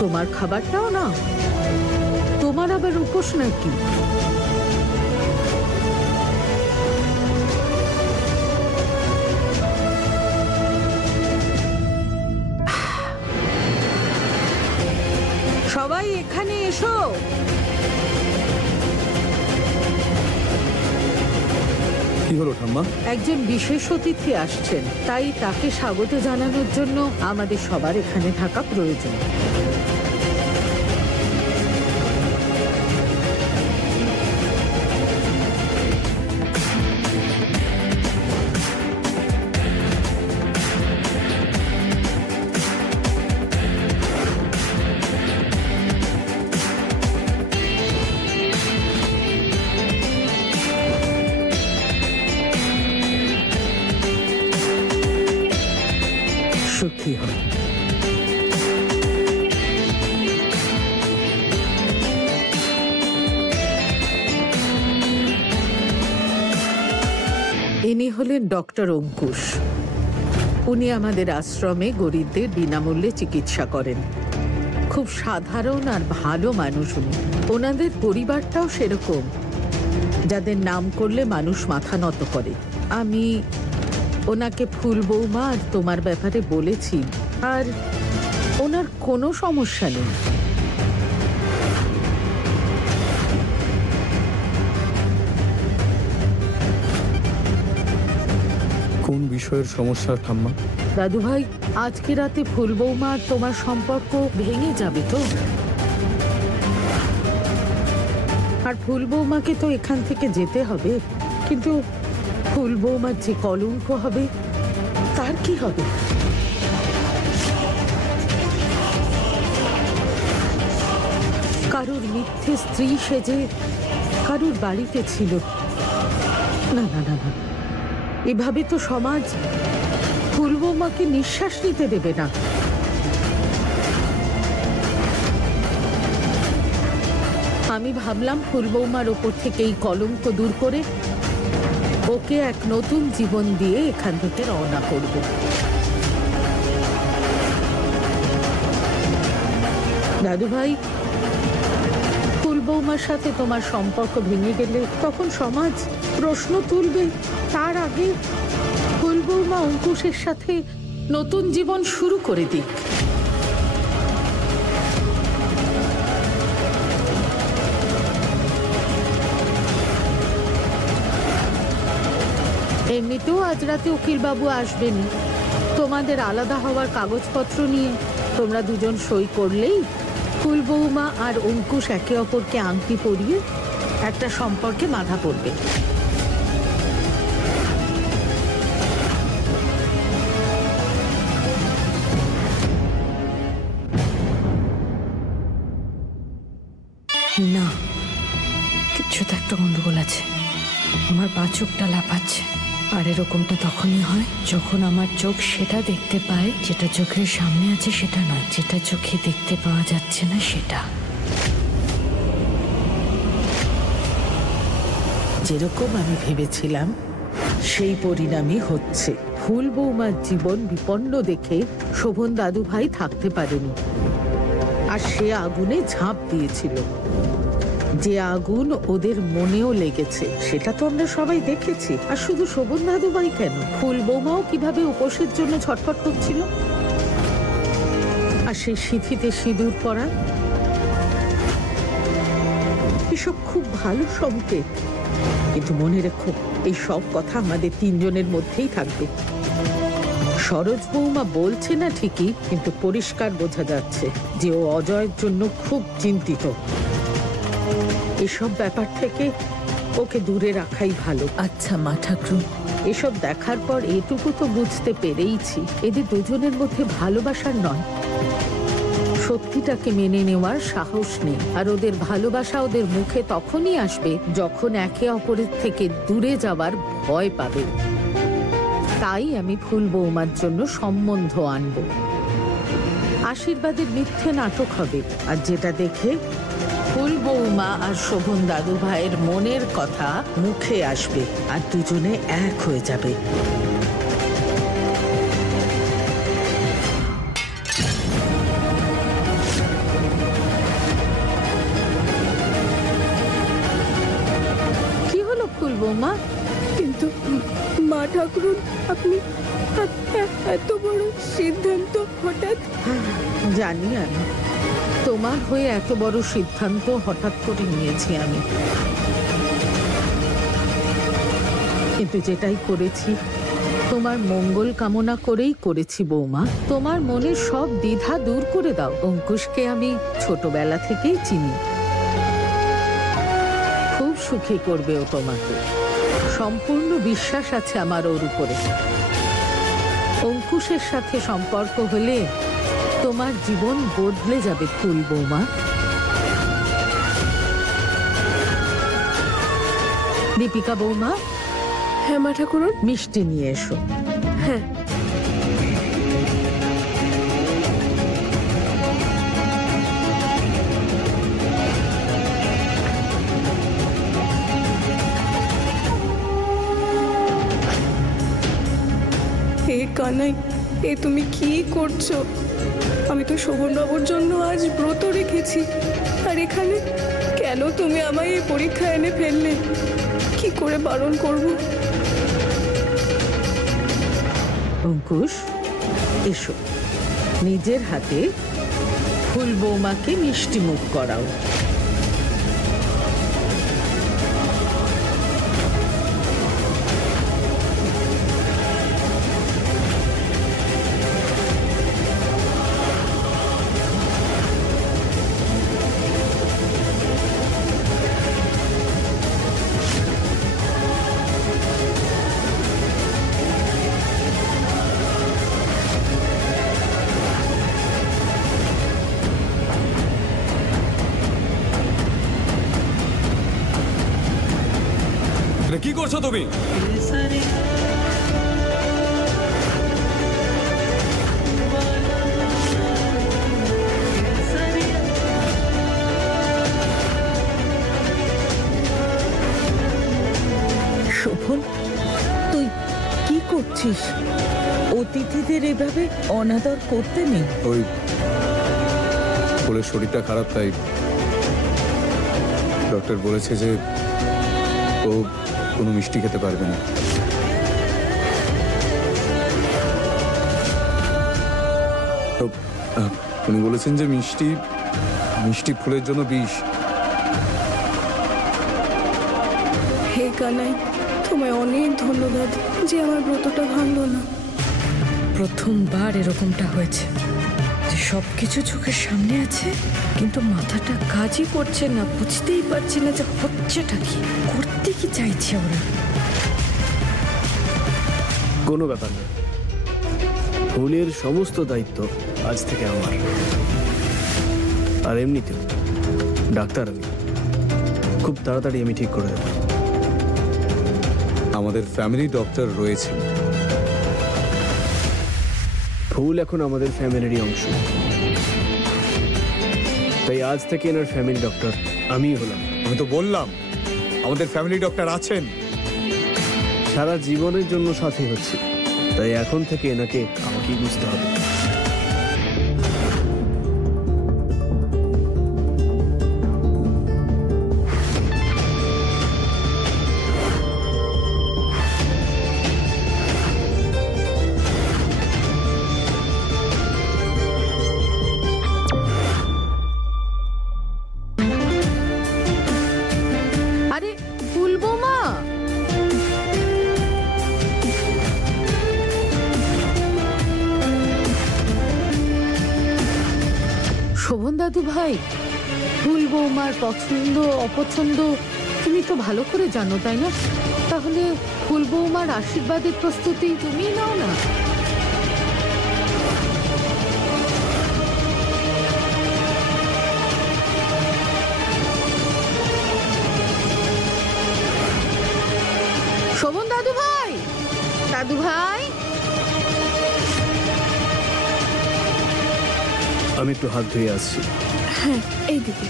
তোমার খাবারটাও না, তোমার আবার উপোস নাকি? সবাই এখানে এসো। কি হলো ঠাম্মা? একজন বিশেষ অতিথি আসছেন, তাই তাকে স্বাগত জানানোর জন্য আমাদের সবার এখানে থাকা প্রয়োজন। সুখী হও। ইনি হলেন ডক্টর অঙ্কুশ। উনি আমাদের আশ্রমে গরিবদের বিনামূল্যে চিকিৎসা করেন। খুব সাধারণ আর ভালো মানুষ উনি। ওনাদের পরিবারটাও সেরকম, যাদের নাম করলে মানুষ মাথা নত করে। আমি ওনাকে ফুল বৌমা আর তোমার ব্যাপারে বলেছি, আর ওনার কোনো সমস্যা নেই। কোন বিষয়ের সমস্যা ঠাম্মা? দাদু ভাই, আজকে রাতে ফুল বৌমা আর তোমার সম্পর্ক ভেঙে যাবে তো? আর ফুল বৌমাকে তো এখান থেকে যেতে হবে, কিন্তু ফুল বৌমার যে কলঙ্ক হবে তার কি হবে? কারুর মিথ্যে স্ত্রী সেজে কারুর বাড়িতে ছিল। না না না না, এভাবে তো সমাজ ফুল বৌমাকে নিঃশ্বাস নিতে দেবে না। আমি ভাবলাম ফুল বৌমার ওপর থেকে এই কলঙ্ক দূর করে ওকে এক নতুন জীবন দিয়ে এখান থেকে রওনা করব। দাদু ভাই, ফুল বৌমার সাথে তোমার সম্পর্ক ভেঙে গেলে তখন সমাজ প্রশ্ন তুলবে। তার আগে ফুল বৌমা অঙ্কুশের সাথে নতুন জীবন শুরু করে দিক। এমনিতেও আজ রাতে উকিল বাবু আসবেন। তোমাদের আলাদা হওয়ার কাগজপত্র নিয়ে তোমরা দুজন সই করলেই ফুল বৌমা আর অঙ্কুশ একে অপরকে আংটি পরিয়ে একটা সম্পর্কে বাঁধা পড়বে। না, কিছু তো একটা গন্ডগোল আছে। আমার পা চোখটা লাফাচ্ছে, আর এরকমটা তখনই হয় যখন আমার চোখ সেটা দেখতে পায় যেটা চোখের সামনে আছে সেটা নয়, যেটা চোখে দেখতে পাওয়া যাচ্ছে না সেটা। যেরকম আমি ভেবেছিলাম সেই পরিণামই হচ্ছে। ফুল বৌমার জীবন বিপন্ন দেখে শোভন দাদু ভাই থাকতে পারেনি, আর সে আগুনে ঝাঁপ দিয়েছিল। যে আগুন ওদের মনেও লেগেছে সেটা তো আমরা সবাই দেখেছি। আর শুধু শোভন দাদু ভাই কেন, ফুল বৌমাও কিভাবে উপোসের জন্য ছটফট করছিল। আর সেই সিঁথিতে সিঁদুর পরা, এসব খুব ভালো সংকেত। কিন্তু মনে রেখো, এই সব কথা আমাদের তিনজনের মধ্যেই থাকবে। সরোজ বৌমা বলছে না ঠিকই, কিন্তু পরিষ্কার বোঝা যাচ্ছে যে ও অজয়ের জন্য খুব চিন্তিত। এসব ব্যাপার থেকে ওকে দূরে রাখাই ভালো। আচ্ছা মা ঠাকুর, এসব দেখার পর এটুকু তো বুঝতে পেরেইছি, এদের দুজনের মধ্যে ভালোবাসার নয়, সত্যিটাকে মেনে নেওয়ার সাহস নেই। আর ওদের ভালোবাসা ওদের মুখে তখনই আসবে যখন একে অপরের থেকে দূরে যাওয়ার ভয় পাবে। তাই আমি ফুল বৌমার জন্য সম্বন্ধ আনব। আশীর্বাদের মিথ্যে নাটক হবে, আর যেটা দেখে ফুল বৌমা আর শোভন দাদু ভাইয়ের মনের কথা মুখে আসবে, আর দুজনে এক হয়ে যাবে। ঠাকুরুন, আপনি এত বড় সিদ্ধান্ত হঠাৎ? জানি আমি, তোমার হয়ে এত বড় সিদ্ধান্ত হঠাৎ করে নিয়েছি আমি, কিন্তু যেটাই করেছি তোমার মঙ্গল কামনা করেই করেছি বৌমা। তোমার মনের সব দ্বিধা দূর করে দাও। অঙ্কুশকে আমি ছোটবেলা থেকেই চিনি, খুব সুখী করবে ও তোমাকে, সম্পূর্ণ বিশ্বাস আছে আমার ওর উপরে। অঙ্কুশের সাথে সম্পর্ক হলে তোমার জীবন বদলে যাবে ফুল বৌমা। দীপিকা বৌমা, হ্যাঁ মা ঠাকুরুন। মিষ্টি নিয়ে এসো। হ্যাঁ। হে কানাই, এ তুমি কি করছো? আমি তো শোভনবাবুর জন্য আজ ব্রত রেখেছি, আর এখানে কেন তুমি আমায় এই পরীক্ষা এনে ফেললে? কি করে বারণ করব? অঙ্কুশ, এসো, নিজের হাতে ফুল বৌমাকে মিষ্টি মুখ করাও। কি করছো তুমি? শোভন, তুই কি করছিস? অতিথিদের এভাবে অনাদর করতে নেই। ওই বলে শরীরটা খারাপ, তাই ডক্টর বলেছে যে ও কোনো মিষ্টি খেতে পারবে না। তো, উনি বলেছেন যে মিষ্টি ফুলের জন্য বিষ। হে কানাই, তোমায় অনেক ধন্যবাদ যে আমার ব্রতটা ভাঙলো না। প্রথমবার এরকমটা হয়েছে যে সবকিছু চোখের সামনে আছে, কিন্তু মাথাটা কাজই করছে না, বুঝতেই পারছি না যে হচ্ছেটা কি, করতে কি চাইছে ওরা। কোনো ব্যাপার না, ফুলের সমস্ত দায়িত্ব আজ থেকে আমার। আর এমনিতেও ডাক্তার আমি, খুব তাড়াতাড়ি আমি ঠিক করে দেব। আমাদের ফ্যামিলি ডক্টর রয়েছে, ফুল এখন আমাদের ফ্যামিলিরই অংশ, তাই আজ থেকে এনার ফ্যামিলি ডক্টর আমিই হলাম। আমি তো বললাম আমাদের ফ্যামিলি ডক্টর আছেন। সারা জীবনের জন্য সাথী হচ্ছে, তাই এখন থেকে এনাকে আমাকেই বুঝতে হবে। আরে ফুল বৌমা, শোভন দাদু ভাই, ফুল বৌমার পছন্দ অপছন্দ তুমি তো ভালো করে জানো, তাই না? তাহলে ফুল বৌমার আশীর্বাদের প্রস্তুতি তুমিই নাও না। শোভন দাদু ভাই, দাদু ভাই, আমি একটু হাত ধুয়ে আসছি। হ্যাঁ, এইদিকে।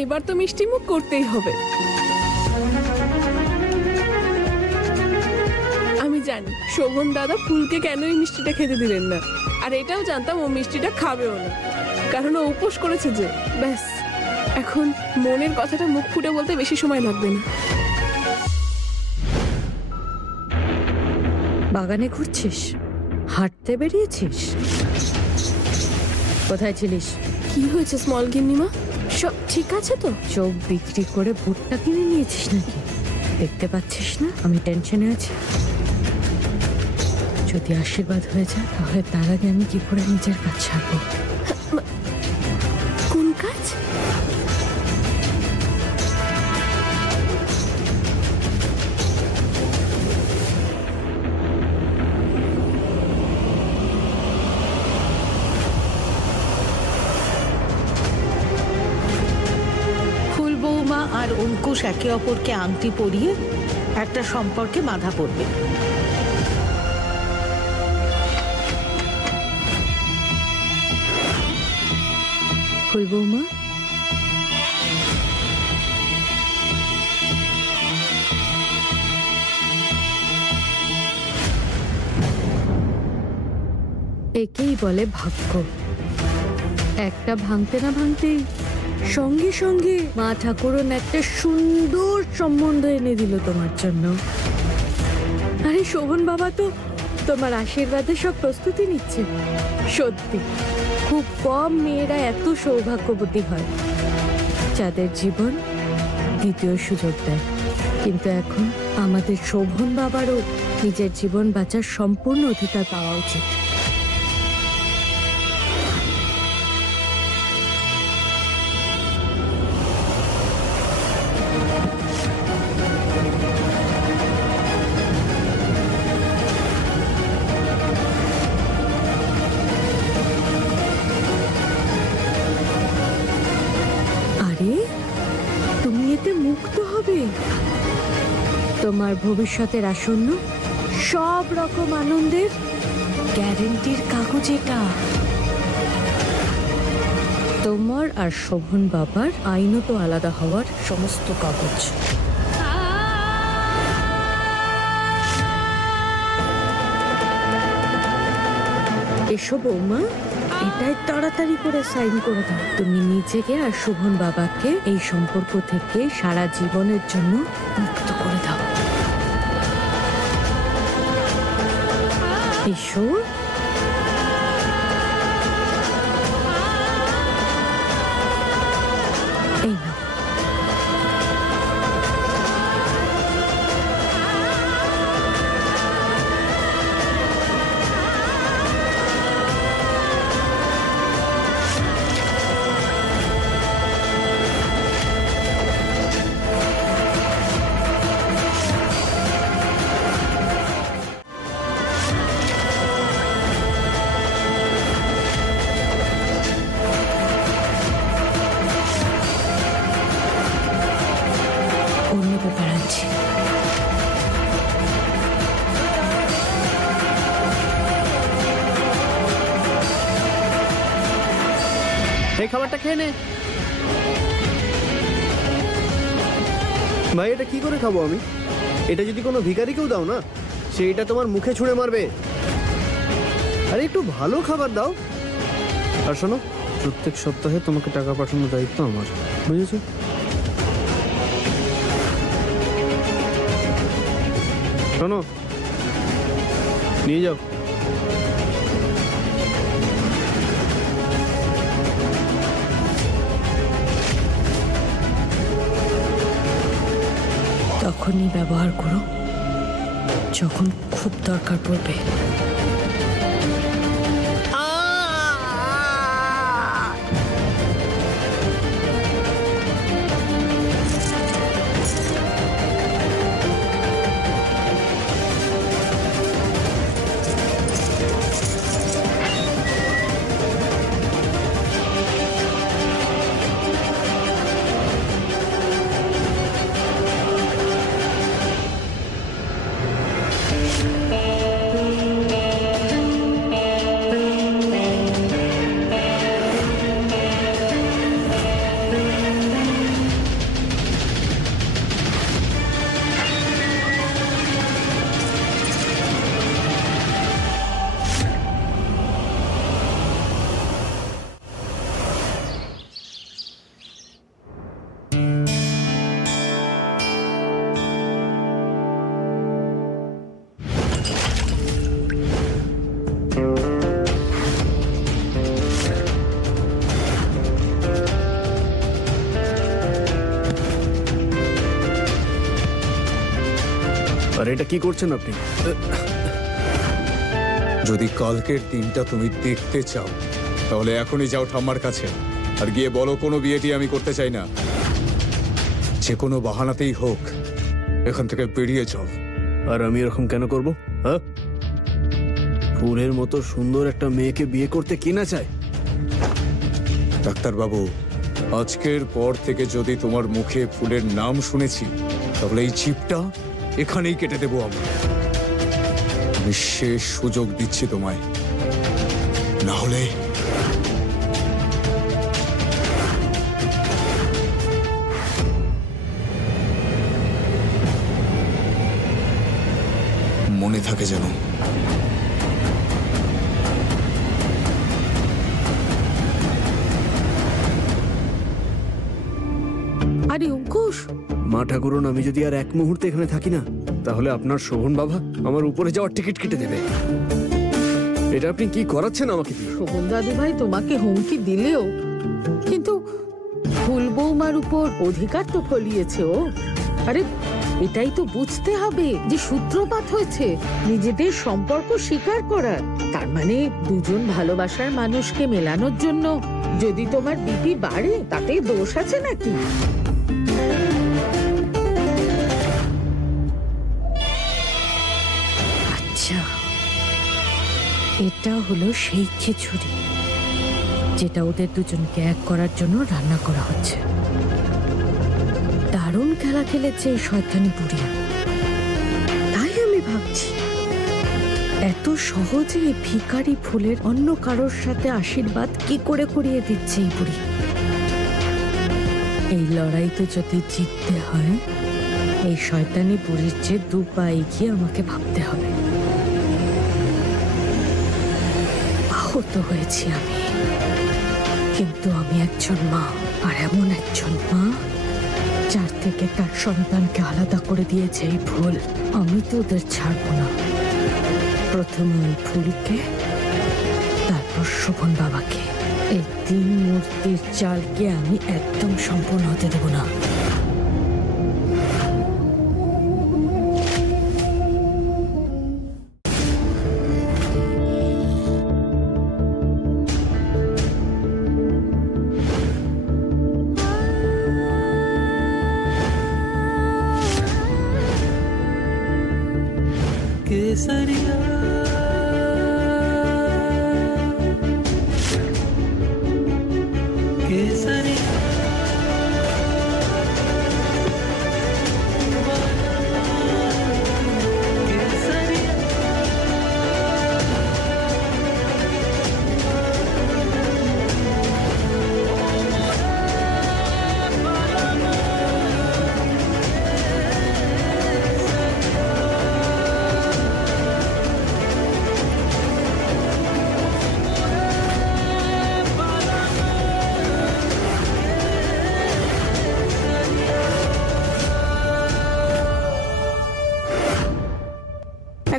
এবার তো মিষ্টি মুখ করতেই হবে। আমি জানি শোভন দাদা ফুলকে কেন এই মিষ্টিটা খেতে দিলেন না, আর এটাও জানতাম ও মিষ্টিটা খাবেও না, কারণ ও উপোস করেছে যে। ব্যাস, এখন মনের কথাটা মুখ ফুটে বলতে বেশি সময় লাগবে না। বাগানে ঘুরছিস? হাঁটতে বেরিয়েছিস? কোথায় ছিলিস? কি হয়েছে স্মল গিন্নিমা? সব ঠিক আছে তো? চোখ বিক্রি করে ভুট্টা কিনে নিয়েছিস নাকি? দেখতে পাচ্ছিস না আমি টেনশনে আছি? যদি আশীর্বাদ হয়ে যায় তাহলে তার আগে আমি কি করে নিজের কাজ ছাড়বো? কোন কাজ? ফুল বৌমা আর অঙ্কুশ একে অপরকে আংটি পরিয়ে একটা সম্পর্কে বাধা পড়বে। ফুল বৌমা, একেই বলে ভাগ্য। একটা ভাঙতে না ভাঙতেই সঙ্গে সঙ্গে মা ঠাকুরন একটা সুন্দর সম্বন্ধ এনে দিল তোমার জন্য। আরে শোভন বাবা তো তোমার আশীর্বাদে সব প্রস্তুতি নিচ্ছে। সত্যি খুব কম মেয়েরা এত সৌভাগ্যবতী হয় যাদের জীবন দ্বিতীয় সুযোগ দেয়। কিন্তু এখন আমাদের শোভন বাবারও নিজের জীবন বাঁচার সম্পূর্ণ অধিকার পাওয়া উচিত। আরে তুমি এতে মুক্ত হবে। তোমার ভবিষ্যতের আসন্ন সব রকম আনন্দের গ্যারেন্টির কাগজ এটা। তোমার আর শোভন বাবার আইনত আলাদা হওয়ার সমস্ত কাগজ। এসো বৌমা, এটাই তাড়াতাড়ি করে সাইন করে দাও। তুমি নিজেকে আর শোভন বাবাকে এই সম্পর্ক থেকে সারা জীবনের জন্য মুক্ত করে দাও। এসো। এই নাও। অন্য ব্যাপার আছে। এই খাবারটা খেয়ে নে। ভাই, এটা কি করে খাবো আমি? এটা যদি কোনো ভিখারিকেও দাও না, সেইটা তোমার মুখে ছুঁড়ে মারবে। আরে একটু ভালো খাবার দাও। আর শোনো, প্রত্যেক সপ্তাহে তোমাকে টাকা পাঠানোর দায়িত্ব আমার, বুঝেছো? শোনো, নিয়ে যাও। তখনই ব্যবহার করো যখন খুব দরকার পড়বে। আর এটা কি করছেন আপনি? যদি কালকের দিনটা তুমি দেখতে চাও তাহলে এখনই যাও ঠাম্মার কাছে আর গিয়ে বলো কোনো বিয়েটি আমি করতে চাই না। যে কোনো বাহানাতেই হোক এখান থেকে বেরিয়ে যাও। আর আমি এরকম কেন করব? হ্যাঁ, ফুলের মতো সুন্দর একটা মেয়েকে বিয়ে করতে কি না চায়? ডাক্তারবাবু, আজকের পর থেকে যদি তোমার মুখে ফুলের নাম শুনেছি তাহলে এই চিপটা এখানেই কেটে দেবো আমি। আমি শেষ সুযোগ দিচ্ছি তোমায়, না হলে মনে থাকে যেন। আরে অঙ্কুশ, মা ঠাকুরন, আমি যদি আর এক মুহূর্তে এখানে থাকি না তাহলে আপনার শোভন বাবা আমার উপরে যাওয়ার টিকিট কেটে দেবে। এটা আপনি কি করাচ্ছেন আমাকে দিয়ে? শোভন দাদু ভাই তোমাকে হুমকি দিলেও কিন্তু ফুল বৌমার উপর অধিকার তো ফলিয়েছে ও। আরে এটাই তো বুঝতে হবে যে সূত্রপাত হয়েছে নিজেদের সম্পর্ক স্বীকার করার। তার মানে দুজন ভালোবাসার মানুষকে মেলানোর জন্য যদি তোমার বিপি বাড়ে তাতে দোষ আছে নাকি? আচ্ছা, এটা হলো সেই খিচুড়ি যেটা ওদের দুজনকে এক করার জন্য রান্না করা হচ্ছে। দারুণ খেলা খেলেছে এই শয়তানি বুড়ি। তাই আমি ভাবছি এত সহজে এই ভিখারি ফুলের অন্য কারোর সাথে আশীর্বাদ কি করে করিয়ে দিচ্ছে এই বুড়ি। এই লড়াইতে যদি জিততে হয় এই শয়তানি বুড়ির চেয়ে দু পা এগিয়ে আমাকে ভাবতে হবে। আহত হয়েছি আমি, কিন্তু আমি একজন মা, আর এমন একজন মা যার থেকে তার সন্তানকে আলাদা করে দিয়েছে এই ফুল। আমি তো ওদের ছাড়বো না। প্রথমে ওই ফুলকে, তারপর শোভন বাবাকে। এই তিন মূর্তির চালকে আমি একদম সম্পূর্ণ হতে দেব না।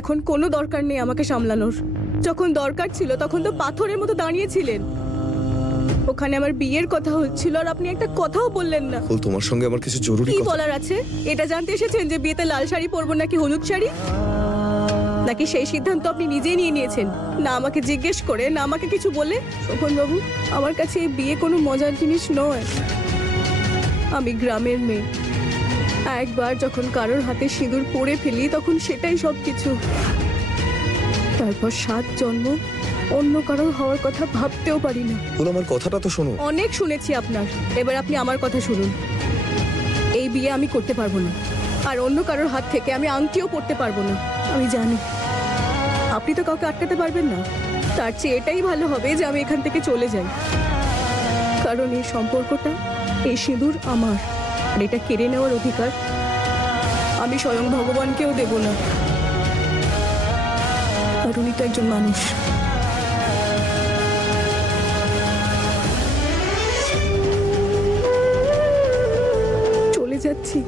এখন কোনো দরকার নেই আমাকে সামলানোর। যখন দরকার ছিল তখন তো পাথরের মতো দাঁড়িয়েছিলেন। ওখানে আমার বিয়ের কথা হচ্ছিল আর আপনি একটা কথাও বললেন না। ফুল, তোমার সঙ্গে আমার কিছু জরুরি কি কথা। বলার আছে? এটা জানতে এসেছেন যে বিয়েতে লাল শাড়ি পরবো নাকি হলুদ শাড়ি? নাকি সেই সিদ্ধান্ত আপনি নিজেই নিয়ে নিয়েছেন, না আমাকে জিজ্ঞেস করে, না আমাকে কিছু বলে? শোভন বাবু, আমার কাছে এই বিয়ে কোনো মজার জিনিস নয়। আমি গ্রামের মেয়ে। একবার যখন কারোর হাতে সিঁদুর পরে ফেলি তখন সেটাই সবকিছু। তারপর 7 জন্ম অন্য কারোর হওয়ার কথা ভাবতেও পারি না। ফুল, আমার কথাটা তো শোনো। অনেক শুনেছি আপনার, এবার আপনি আমার কথা শুনুন। এই বিয়ে আমি করতে পারবো না, আর অন্য কারোর হাত থেকে আমি আংটিও পরতে পারবো না। আমি জানি আপনি তো কাউকে আটকাতে পারবেন না। তার চেয়ে এটাই ভালো হবে যে আমি এখান থেকে চলে যাই, কারণ এই সম্পর্কটা, এই সিঁদুর আমার, আর এটা কেড়ে নেওয়ার অধিকার আমি স্বয়ং ভগবানকেও দেব না। আর উনি তো একজন মানুষ। চলে যাচ্ছি,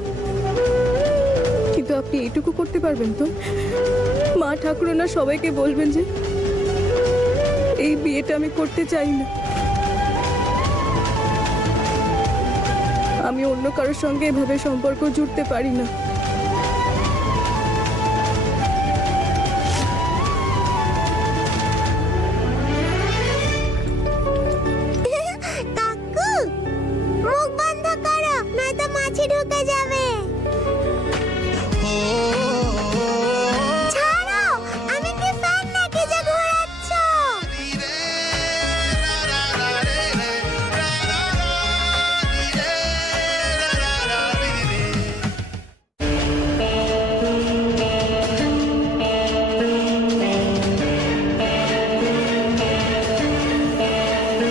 কিন্তু আপনি এইটুকু করতে পারবেন তো? মা ঠাকুরনা সবাইকে বলবেন যে এই বিয়েটা আমি করতে চাই না। আমি অন্য কারোর সঙ্গে এভাবে সম্পর্ক জুড়তে পারি না। মাছি ঢুকে যাবে। ছাড়ো, আমি কি ফ্যান নাকি যে ঘোরাচ্ছ?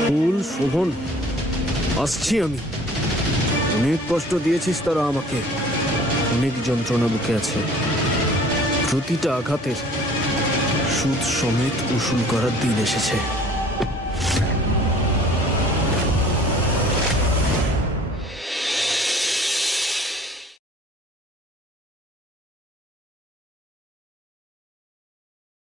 ফুল, শোভন, আসছি আমি। অনেক কষ্ট দিয়েছিস তারা আমাকে, অনেক যন্ত্রণা বুকে আছে। প্রতিটা আঘাতের সুদ সমেত উসুল করার দিন এসেছে।